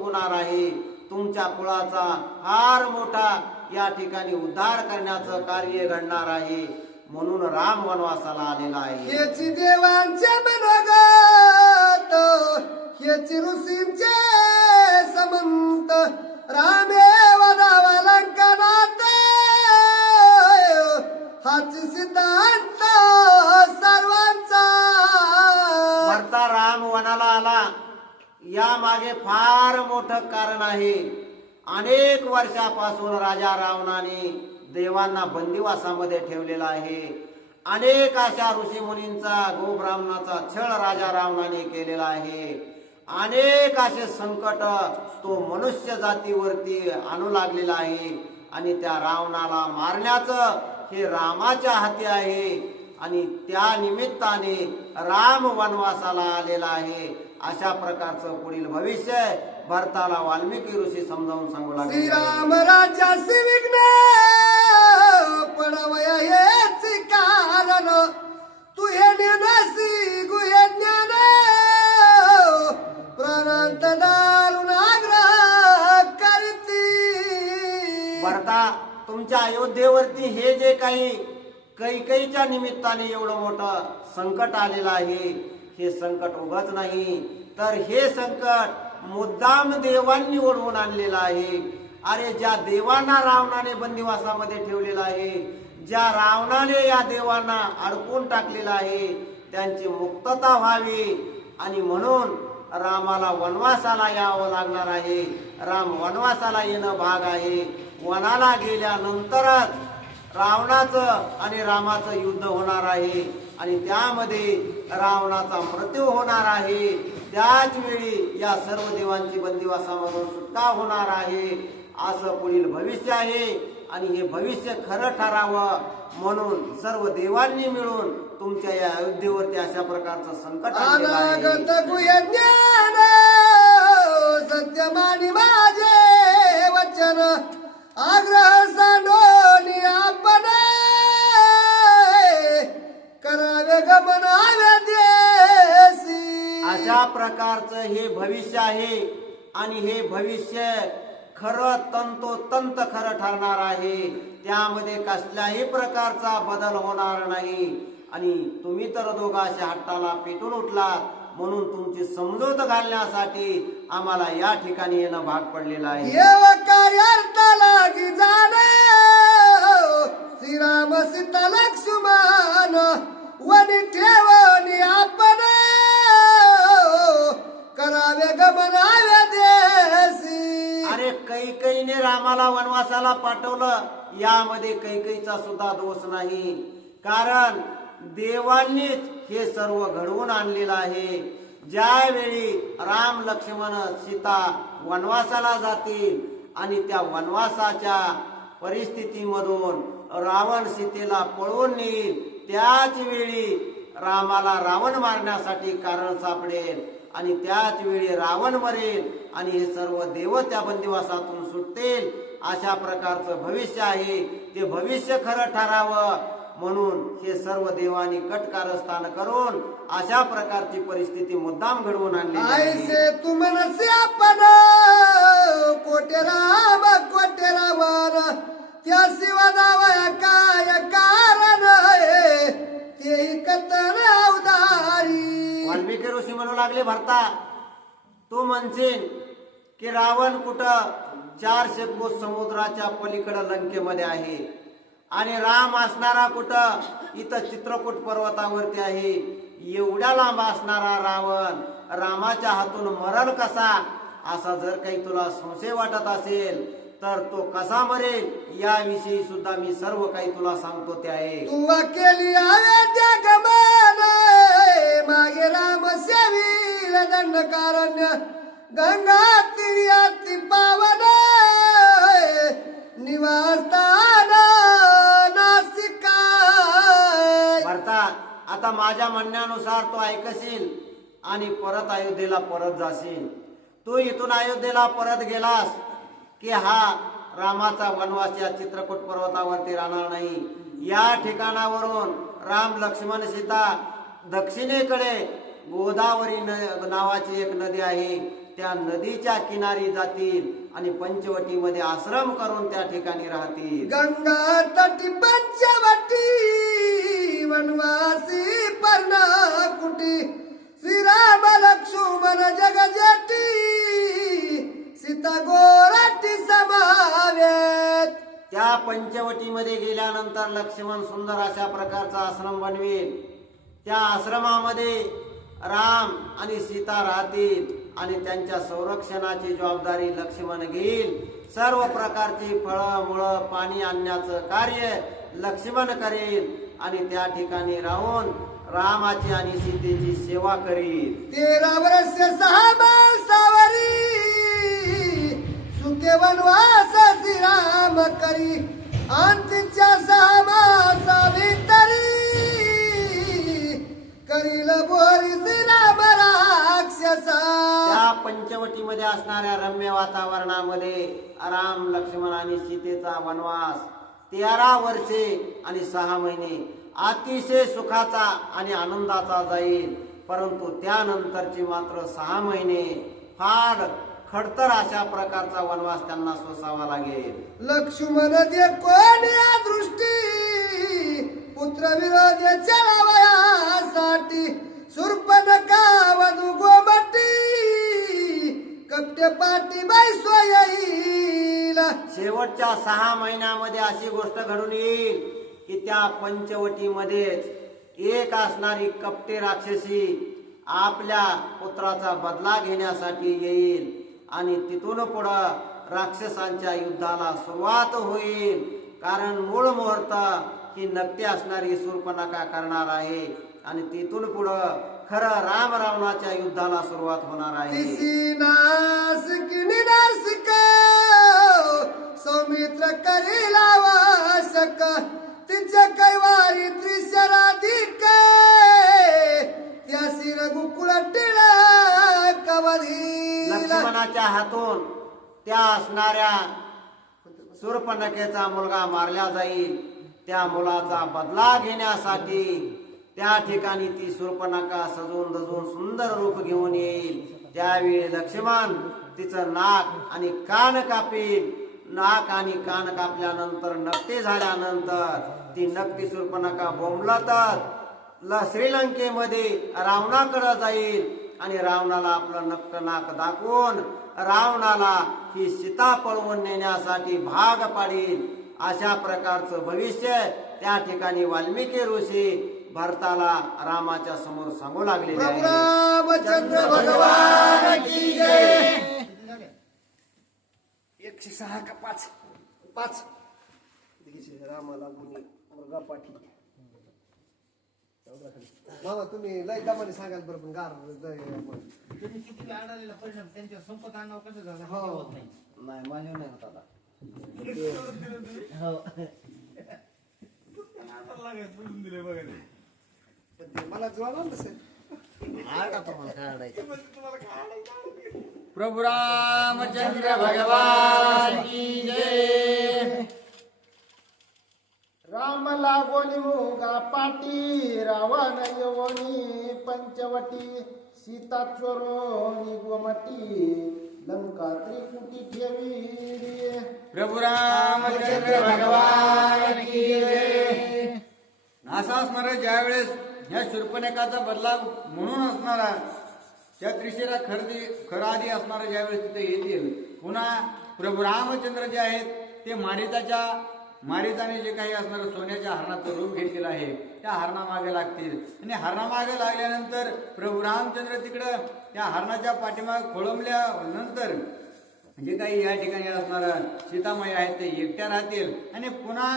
होणार आहे. तुमच्या कुळाचा फार मोठा या ठिकाणी उद्धार करण्याचं कार्य घडणार आहे. म्हणून राम वनवासाला आलेला आहे. याची देवांचे मनोगत याची ऋषींचे समंत रामे हाची सिद्धांत सर्वांचा. भरता राम वनाला आला. यामागे फार मोठं कारण आहे. अनेक वर्षापासून राजा रावणाने देवांना बंदिवासामध्ये ठेवलेला आहे. अनेक अशा ऋषी मुनींचा गोब्राह्मणाचा छळ राजा रावणाने केलेला आहे. अनेक असे संकट तो मनुष्य जातीवरती आणू लागलेला आहे आणि त्या रावणाला मारण्याचं हे रामाच्या हाती आहे. आणि त्या निमित्ताने राम वनवासाला आलेला आहे. अशा प्रकारचं पुढील भविष्य भरताला वाल्मिकी ऋषी समजावून सांगू लागले. श्रीराम राजासी विघ्न पडवया हेच कारण. तू हे ज्ञानासी गुहे ज्ञान. प्राणांत दारुण आग्रह करीती. भरता तुमच्या अयोध्येवरती हे जे काही कैकईच्या निमित्ताने एवढं मोठं संकट आलेलं आहे हे संकट उगाच नाही. तर हे संकट मुद्दाम देवांनी ओढवून आणलेलं आहे. अरे ज्या देवांना रावणाने बंदिवासामध्ये ठेवलेलं आहे ज्या रावणाने या देवांना अडकून टाकलेलं आहे त्यांची मुक्तता व्हावी. आणि म्हणून रामाला वनवासाला यावं लागणार आहे. राम वनवासाला येणं भाग आहे. वनाला गेल्यानंतरच रावणाचं आणि रामाचं युद्ध होणार आहे. आणि त्यामध्ये रावणाचा मृत्यू होणार आहे. त्याच वेळी या सर्व देवांची बंदिवासामधून सुटका होणार आहे. असं पुढील भविष्य आहे आणि हे भविष्य खरं ठरावं म्हणून सर्व देवांनी मिळून तुमच्या या अयोध्येवरती अशा प्रकारचं संकट ज्ञान सत्यमानी माझे वचन आग्रह सांडोनी आपण. करावे गमनावे या प्रकारचं हे भविष्य आहे आणि हे भविष्य खरं तंतोतंत खरं ठरणार आहे. त्यामध्ये कसल्याही प्रकारचा बदल होणार नाही. आणि तुम्ही तर दोघांच्या हट्टाला पेटून उठलात म्हणून तुमची समजूत घालण्यासाठी आम्हाला या ठिकाणी येणं भाग पडलेलं आहे. श्रीराम सीता लक्ष्मण वनी ठेवणी आपण करावे ग आवे देसी. अरे कैकईने रामाला वनवासाला पाठवलं यामध्ये कैकईचा सुद्धा दोष नाही. कारण देवांनीच हे सर्व घडवून आणलेलं आहे. ज्यावेळी राम लक्ष्मण सीता वनवासाला जातील आणि त्या वनवासाच्या परिस्थितीमधून रावण सीतेला पळवून नेईल त्याच वेळी रामाला रावण मारण्यासाठी कारण सापडेल. आणि त्याच वेळी रावण मरेल आणि हे सर्व देव त्या बंदिवासातून सुटतील. अशा प्रकारचं भविष्य आहे. ते भविष्य खरं ठरावं. म्हणून हे सर्व देवानी कटकारस्थान करून अशा प्रकारची परिस्थिती मुद्दाम घडवून आणली तू आपण. कोटे राम कोटे रावण त्या शिवा काय काय? जोशी म्हणू लागले भरता तू म्हणशील की रावण कुठं चार कोस समुद्राच्या पलीकडं लंकेमध्ये आहे आणि राम असणारा कुठं इथं चित्रकूट पर्वतावरती आहे? एवढ्या लांब असणारा रावण रामाच्या हातून मरण कसा? असा जर काही तुला संशय वाटत असेल तर तो कसा मरेल? याविषयी सुद्धा मी सर्व काही तुला सांगतो ते आहे. मागे राम सेवीर दंड कारण्य गंगा तिर्याती पावन निवासस्थान नासिका भरता आता माझ्या म्हणण्यानुसार तो ऐकशील आणि परत अयोध्येला परत जाशील. तू इथून अयोध्येला परत गेलास की हा रामाचा वनवास या चित्रकूट पर्वतावरती राहणार नाही. या ठिकाणावरून राम लक्ष्मण सीता दक्षिणेकडे गोदावरी न नावाची एक नदी आहे. त्या नदीच्या किनारी जातील आणि पंचवटीमध्ये आश्रम करून त्या ठिकाणी राहतील. गंगा तटी पंचवटी वनवासी पर्ण कुटी श्रीराम लक्ष्मण जगजटी सीता गोराटी समावेत. त्या पंचवटीमध्ये गेल्यानंतर लक्ष्मण सुंदर अशा प्रकारचा आश्रम बनवेल. त्या आश्रमामध्ये राम आणि सीता राहतील आणि त्यांच्या संरक्षणाची जबाबदारी लक्ष्मण घेईल. सर्व प्रकारची फळं मुळं पाणी आणण्याचं कार्य लक्ष्मण करेल आणि त्या ठिकाणी राहून रामाची आणि सीतेची सेवा करील. तेरा वर्ष सहा सावरी सुखे वनवास श्रीराम करी. अंतच्या सहा मासावी करील बोरी श्रीराम राक्षसा त्या पंचवटीमध्ये असणाऱ्या रम्य वातावरणामध्ये राम लक्ष्मण आणि सीतेचा वनवास तेरा वर्षे आणि सहा महिने अतिशय सुखाचा आणि आनंदाचा जाईल. परंतु त्यानंतरची मात्र सहा महिने फार खडतर अशा प्रकारचा वनवास त्यांना सोसावा लागेल. लक्ष्मण कोण्या दृष्टी पुत्र विरोधाच्या साठी सुरपण कावनु गोमटी कपटे पाटी बाई सोयीला शेवटच्या सहा महिन्यामध्ये अशी गोष्ट घडून येईल की त्या पंचवटीमध्येच एक असणारी कपटे राक्षसी आपल्या पुत्राचा बदला घेण्यासाठी येईल आणि तिथून पुढं राक्षसांच्या युद्धाला सुरुवात होईल. कारण मूळ मुहूर्त ही नक्की असणारी सुरपणाका करणार आहे? आणि तिथून पुढं खरं राम रावणाच्या युद्धाला सुरुवात होणार आहे. नास सौमित्र करी लावासक तिच्या कैवारी त्रिशराधिक त्या शिर गुकुळ टिळ लक्ष्मणाच्या हातून त्या असणाऱ्या सुरपणकेचा मुलगा मारला जाईल. त्या मुलाचा बदला घेण्यासाठी त्या ठिकाणी ती सुर्पणाका सजून दजून सुंदर रूप घेऊन येईल. त्यावेळी लक्ष्मण तिचं नाक आणि कान कापेल. नाक आणि कान कापल्यानंतर नक्ती झाल्यानंतर ती नक्ती सुरपणका बोंबलतात ल श्रीलंकेमध्ये रावणाकडे जाईल आणि रावणाला आपलं नक्त नाक दाखवून रावणाला ही सीता पळवून नेण्यासाठी भाग पाडील. अशा प्रकारचं भविष्य त्या ठिकाणी वाल्मिकी ऋषी भरताला रामाच्या समोर सांगू लागलेले प्रभू आहे रामचंद्र भगवान की जय. एकशे सहा का पाच? पाच. रामाला गुन्हे मुलगा पाठी. मामा तुम्ही लय दमाने सांगाल बरं पण गार तुम्ही किती अडवलेला परिणाम? त्यांच्या संपत आणावं कसं झालं? हो. हे होत नाही. नाही माझ्या नाही होत आता. पण मला जुळाला नसेल प्रभु रामचंद्र भगवान की जय। राम लागोनी मुगा पाटी रावण यवनी पंचवटी सीता चोरोनी गोमटी लंका त्रिकुटी ठेवी प्रभु रामचंद्र भगवान की जय असा असणारा ज्यावेळेस ह्या शूर्पणेकाचा बदला म्हणून असणारा त्या त्रिशेला खरेदी खरादी असणारा ज्यावेळेस तिथे येतील पुन्हा प्रभू रामचंद्र जे आहेत ते मारिताच्या मारिताने जे काही असणार सोन्याच्या हरणाचं रूप घेतलेलं आहे त्या हरणामागे लागतील. आणि हरणामागे लागल्यानंतर प्रभू रामचंद्र तिकडं त्या हरणाच्या पाठीमाग खोळंबल्यानंतर जे काही या ठिकाणी असणार सीतामाई आहेत ते एकट्या राहतील. आणि पुन्हा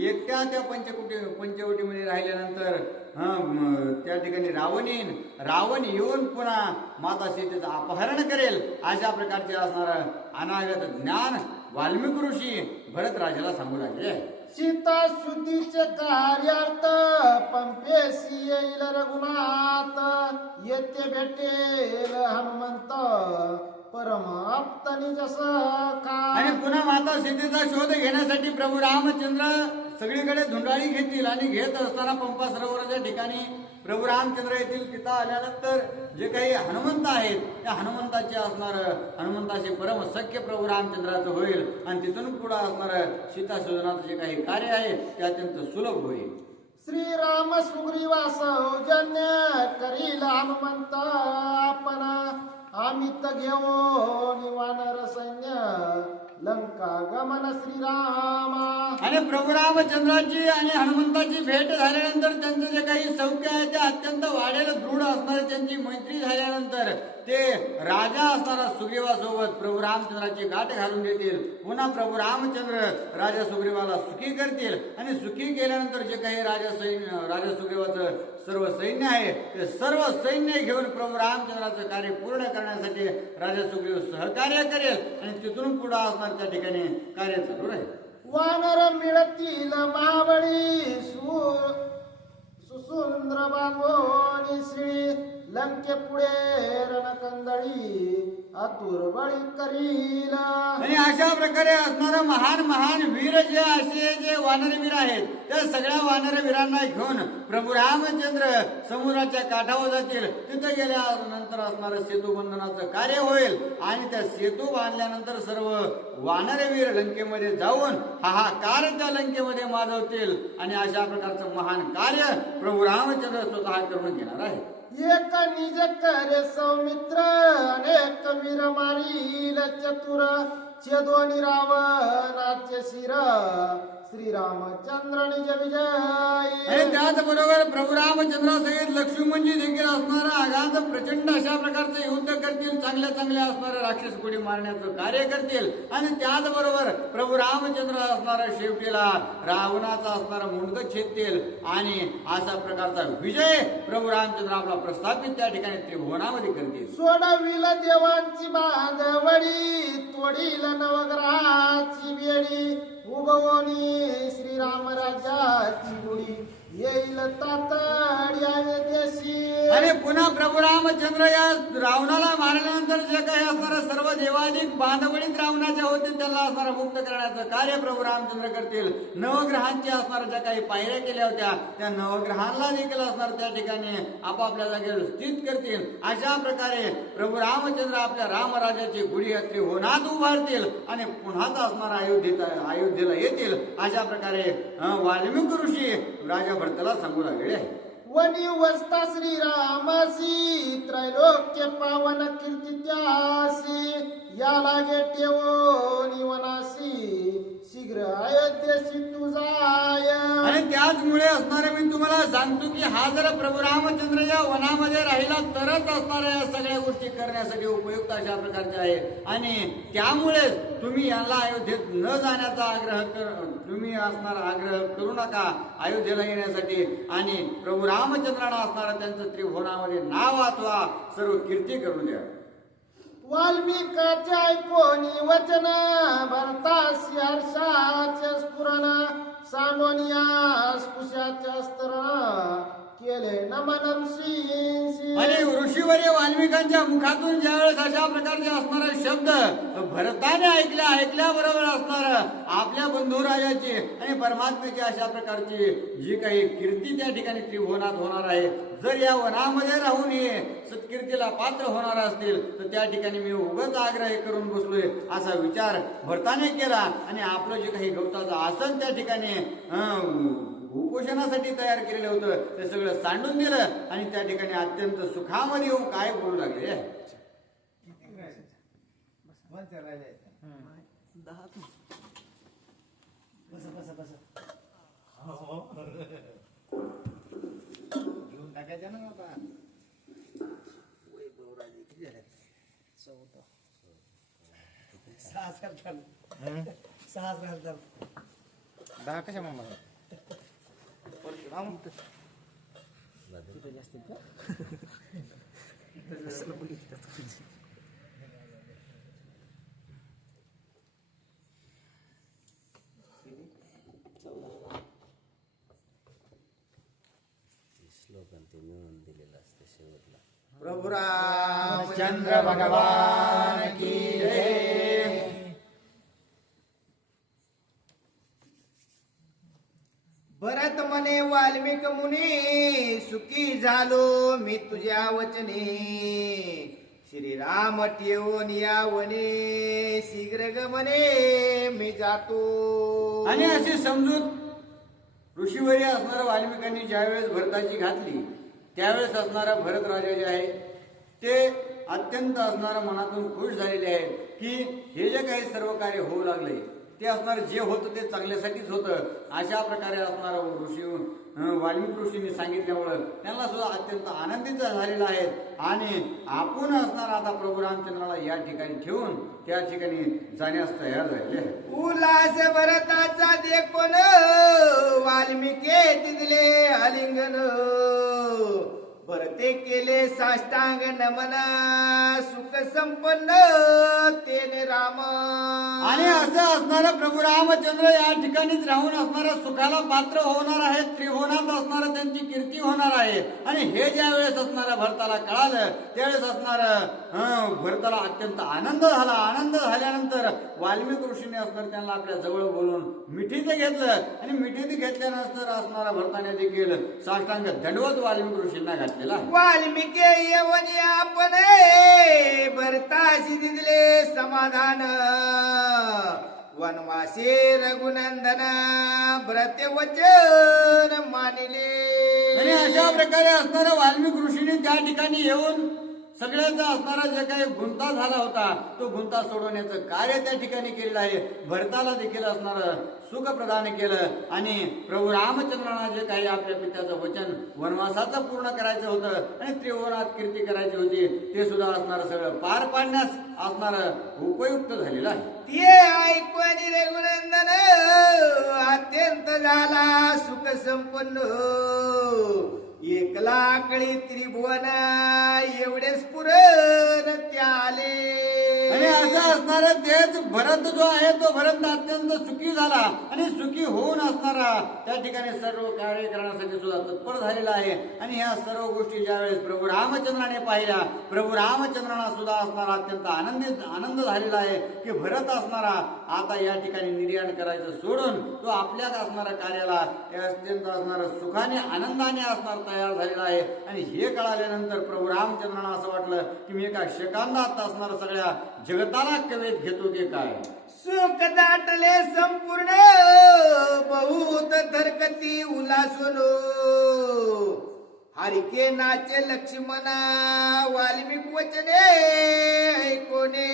एकट्या त्या पंचकुटी पंचवटीमध्ये राहिल्यानंतर त्या ठिकाणी रावण येईन. रावण येऊन पुन्हा माता सीतेचं अपहरण करेल. अशा प्रकारचे असणार अनागत ज्ञान वाल्मिक ऋषी भरत राजाला सांगू लागले. सीता शुद्धीचे कार्यार्थ पंपेसी येईल रघुनाथ येते भेटेल हनुमंत परम आप्तनी जसं का आणि पुन्हा माता सीतेचा शोध घेण्यासाठी प्रभू रामचंद्र सगळीकडे धुंडाळी घेतील आणि घेत असताना पंपा सरोवराच्या ठिकाणी प्रभू रामचंद्र येथील तिथं आल्यानंतर जे काही हनुमंत आहेत त्या हनुमंताचे असणार हनुमंताचे परम सख्य प्रभू रामचंद्राचं होईल आणि तिथून पुढे असणार सीता शोधनाचं जे काही कार्य आहे ते अत्यंत सुलभ होईल. श्रीराम सुग्रीवा सौजन्य करील हनुमंत आपण अमित घेऊ निवानर सैन्य लंका गमन श्रीरामा आणि प्रभू रामचंद्राची आणि हनुमंताची भेट झाल्यानंतर त्यांचं जे काही सौख्य आहे ते अत्यंत वाढेल दृढ असणारे त्यांची मैत्री झाल्यानंतर. ते राजा असणारा सुग्रीवासोबत प्रभू रामचंद्राची गाठ घालून देतील. पुन्हा प्रभू रामचंद्र राजा सुग्रीवाला सुखी करतील. आणि सुखी केल्यानंतर जे काही राजा सैन्य राजा सुग्रीवाचं सर्व सैन्य आहे. ते सर्व सैन्य घेऊन प्रभू रामचंद्राचं कार्य पूर्ण करण्यासाठी राजा सुग्रीव सहकार्य करेल आणि तिथून पुढे असणार त्या ठिकाणी कार्य चालू राहील. वानर मिळतील मावळी सु सुसुंद्र बांधोनी श्री लंके पुढे रणकंदळी आणि अशा प्रकारे असणारं महान महान वीर जे असे जे वानरवीर आहेत त्या सगळ्या वानरवीरांना घेऊन प्रभू रामचंद्र समुद्राच्या काठावर जातील. तिथे गेल्यानंतर असणारं सेतू बंधनाचं कार्य होईल. आणि त्या सेतू बांधल्यानंतर सर्व वानरवीर लंकेमध्ये जाऊन हाहाकार त्या लंकेमध्ये माजवतील. आणि अशा प्रकारचं महान कार्य प्रभू रामचंद्र स्वतः करून घेणार आहे एक निज करे सौमित्र अनेक वीर मारील चतुर. छेदोनी रावणाचे शिर श्रीरामचंद्र निज विजय. त्याचबरोबर प्रभू रामचंद्रासहित लक्ष्मणजी देखील असणारा आघात प्रचंड अशा प्रकारचे युद्ध करतील चांगल्या चांगल्या असणाऱ्या राक्षस कोडी मारण्याचं कार्य करतील. आणि त्याचबरोबर प्रभू रामचंद्र असणारा शेवटीला रावणाचा असणारा मुंडक छेदतील. आणि अशा प्रकारचा विजय प्रभू रामचंद्र आपला प्रस्थापित त्या ठिकाणी त्रिभुवनामध्ये करतील. सोडविल देवांची बांधवडी तोडील नवग्रहाची बेडी उभवणी श्रीराम राजाची गुढी. येईल तात पुन्हा प्रभू रामचंद्र या रावणाला मारल्यानंतर जे काही असणारं सर्व देवाधिक बांधवणीत रावणाच्या होते त्यांना असणारं मुक्त करण्याचं कार्य प्रभू रामचंद्र करतील. नवग्रहांच्या असणाऱ्या ज्या काही पायऱ्या केल्या होत्या त्या नवग्रहांना देखील असणार त्या ठिकाणी आपापल्या जागेवर स्थित करतील. अशा प्रकारे प्रभू रामचंद्र आपल्या रामराजाची गुढी यात्री होनात उभारतील आणि पुन्हाच असणार अयोध्येत अयोध्येला येतील. अशा प्रकारे वाल्मिक ऋषी राजा भरताला सांगू लागले. आहे वनी वस्ता श्रीरामासी त्रैलोक्य पावन कीर्तित्यासी या लागे टेवो निवनासी। शीघ्र अयोध्येशी तुझाय आणि त्याचमुळे असणारे मी तुम्हाला सांगतो की हा जर प्रभू रामचंद्र या वनामध्ये राहिला तरच असणाऱ्या या सगळ्या गोष्टी करण्यासाठी उपयुक्त अशा प्रकारच्या आहेत आणि त्यामुळे तुम्ही यांना अयोध्येत न जाण्याचा आग्रह कर तुम्ही असणार आग्रह करू नका अयोध्येला येण्यासाठी. आणि प्रभू रामचंद्रांना असणारा त्यांचं त्रिभुवनामध्ये नाव वाचवा सर्व कीर्ती करून द्या. वाल्मिकाचे ऐकोनी वचन भरतासी या स्पुशाचे अस्त्र केले नमनम ऋषींशी आणि ऋषीवर्य वाल्मिकांच्या मुखातून ज्यावेळेस अशा प्रकारचे असणारे शब्द भरताने ऐकल्या ऐकल्याबरोबर असणार आपल्या बंधुराजाची आणि परमात्म्याची अशा प्रकारची जी काही कीर्ती त्या ठिकाणी त्रिभुवनात होणार आहे. जर या वनामध्ये राहून हे सत्कीर्तीला पात्र होणार असतील तर त्या ठिकाणी मी उगाच आग्रह करून बसलोय. असा विचार भरताने केला आणि आपलं जे काही गवताचं आसन त्या ठिकाणी उपोषणासाठी तयार केलेलं होतं. ते सगळं सांडून दिलं आणि त्या ठिकाणी अत्यंत सुखामध्ये येऊन काय बोलू लागले? दहा कशा मग प्रभु रामचंद्र भगवान की जय भरत मने वाल्मिक मुनी सुखी झालो मी तुझ्या वचने. श्रीराम ठेवून या वने शीघ्र गमने मी जातो. आणि अशी समजूत ऋषीवरी असणाऱ्या वाल्मिकांनी ज्यावेळेस भरताची घातली त्यावेळेस असणारा भरत राजा जे आहे ते अत्यंत असणारा मनातून खुश झालेले आहे की हे जे काही सर्व कार्य होऊ लागले ते असणार जे होतं ते चांगल्यासाठीच होतं अशा प्रकारे असणारा ऋषी वाल्मिक ऋषींनी सांगितल्यामुळं त्यांना सुद्धा अत्यंत आनंदित झालेला आहे. आणि आपण असणार आता प्रभू रामचंद्राला या ठिकाणी ठेवून त्या ठिकाणी जाण्यास तयार झाले आहेत उल्हास भरताचा देखोन वाल्मिके दिले आलिंगन. भरते केले साष्टांग नमना. सुख संपन्न तेने राम. आणि असं असणारं प्रभू रामचंद्र या ठिकाणीच राहून असणाऱ्या सुखाला पात्र होणार आहेत त्रिभुवनात असणारं त्यांची कीर्ती होणार आहे. आणि हे ज्या वेळेस असणाऱ्या भरताला कळालं त्यावेळेस असणार भरताला अत्यंत आनंद झाला. आनंद झाल्यानंतर वाल्मिक ऋषीने असणार त्यांना आपल्या जवळ बोलून मिठीत घेतलं. आणि मिठीत घेतल्यानंतर असणारा भरताने देखील साष्टांग दंडवत वाल्मिक ऋषींना घातलेला आहे. वाल्मिके आपण. भरताशी दिले समाधान. वनवासे रघुनंदन भरते वचन मानिले. आणि अशा प्रकारे असणाऱ्या वाल्मिक ऋषीने त्या ठिकाणी येऊन सगळ्याचा असणारा जे काही गुंता झाला होता तो गुंता सोडवण्याचं कार्य त्या ठिकाणी केलेलं आहे. भरताला देखील असणारं सुख प्रदान केलं. आणि प्रभू रामचंद्रांना जे काही आपल्या पित्याचं वचन वनवासाचं पूर्ण करायचं होतं आणि त्रिभुवनात कीर्ती करायची होती ते सुद्धा असणारं सगळं पार पाडण्यास असणारं उपयुक्त झालेलं आहे. ते ऐकून रघुनंदन अत्यंत झाला सुख संपन्न. एकला कळी त्रिभुवन एवढेच पुरण त्याले. आणि असं असणारं तेच भरत जो आहे तो भरत अत्यंत सुखी झाला आणि सुखी होऊन असणारा त्या ठिकाणी सर्व कार्य करण्यासाठी सुद्धा तत्पर झालेला आहे. आणि ह्या सर्व गोष्टी ज्यावेळेस प्रभू रामचंद्राने पाहिल्या प्रभू रामचंद्रांना सुद्धा असणारा अत्यंत आनंदित आनंद झालेला आहे की भरत असणारा आता या ठिकाणी निर्याण करायचं सोडून तो आपल्यात असणाऱ्या कार्याला अत्यंत असणारा सुखाने आनंदाने असणार तयार झालेला आहे. आणि हे कळाल्यानंतर प्रभू रामचंद्रांना असं वाटलं की मी एका शेकांदात असणार सगळ्या जगताला कवेत घेतो की काय? सुख दाटले संपूर्ण बहुत धरकती उलासोनो हरिके नाचे लक्ष्मणा वाल्मिक वचने ऐकोने.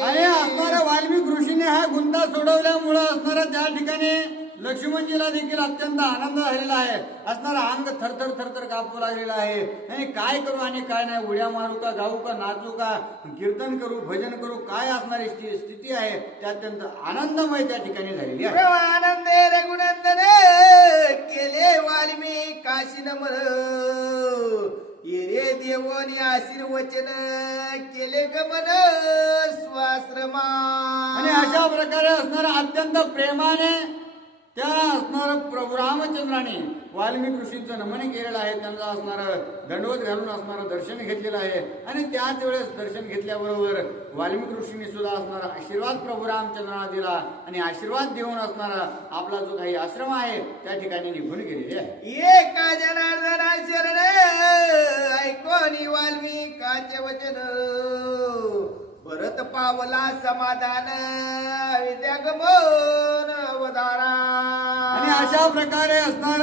आणि असणाऱ्या वाल्मिक ऋषीने हा गुंता सोडवल्यामुळं असणाऱ्या त्या ठिकाणी लक्ष्मणजीला देखील अत्यंत आनंद झालेला आहे. असणारा अंग थरथर थरथर कापू लागलेला आहे. आणि काय करू आणि काय नाही उड्या मारू का गाऊ का नाचू का कीर्तन करू भजन करू काय असणारी स्थिती आहे. ते अत्यंत आनंदमय त्या ठिकाणी झालेली आहे. आनंदे रघुनंदन केले वाल्मिक काशी नमन. येरे देवनी आशीर्वचन केले गमन स्वाश्रमा आणि अशा प्रकारे असणारा अत्यंत प्रेमाने त्या असणार प्रभू रामचंद्राने वाल्मिक ऋषींचं नमन केलेलं आहे. त्यांना असणारं दंडवत घालून असणारं दर्शन घेतलेलं आहे. आणि त्याच वेळेस दर्शन घेतल्याबरोबर वाल्मिक ऋषींनी सुद्धा असणारा आशीर्वाद प्रभू रामचंद्राला दिला. आणि आशीर्वाद देऊन असणारा आपला जो काही आश्रम आहे त्या ठिकाणी निघून गेलेले आहे. एका जनार्दना शरण ऐकोनी वाल्मिकाचे वचन. परत पावला समाधान. विद्या अवधारा आणि अशा प्रकारे असणार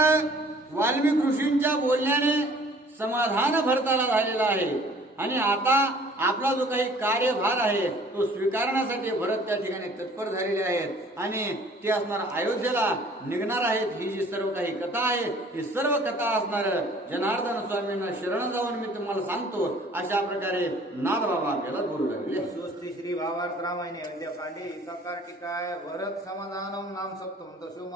वाल्मिक ऋषींच्या बोलण्याने समाधान भरताला झालेला आहे. आणि आता आपला जो काही कार्यभार आहे तो स्वीकारण्यासाठी भरत त्या ठिकाणी तत्पर झालेले आहेत. आणि ते असणार अयोध्येला निघणार आहेत ही जी सर्व काही कथा आहे ही सर्व कथा असणार जनार्दन स्वामींना शरण जाऊन मी तुम्हाला सांगतो. अशा प्रकारे नाद बाबा आपल्याला बोलू लागले. स्वस्ति श्री भावार्थ रामायणे विद्याकांडी तकार टीकाय भरत समाधानम नाम सप्तम दशो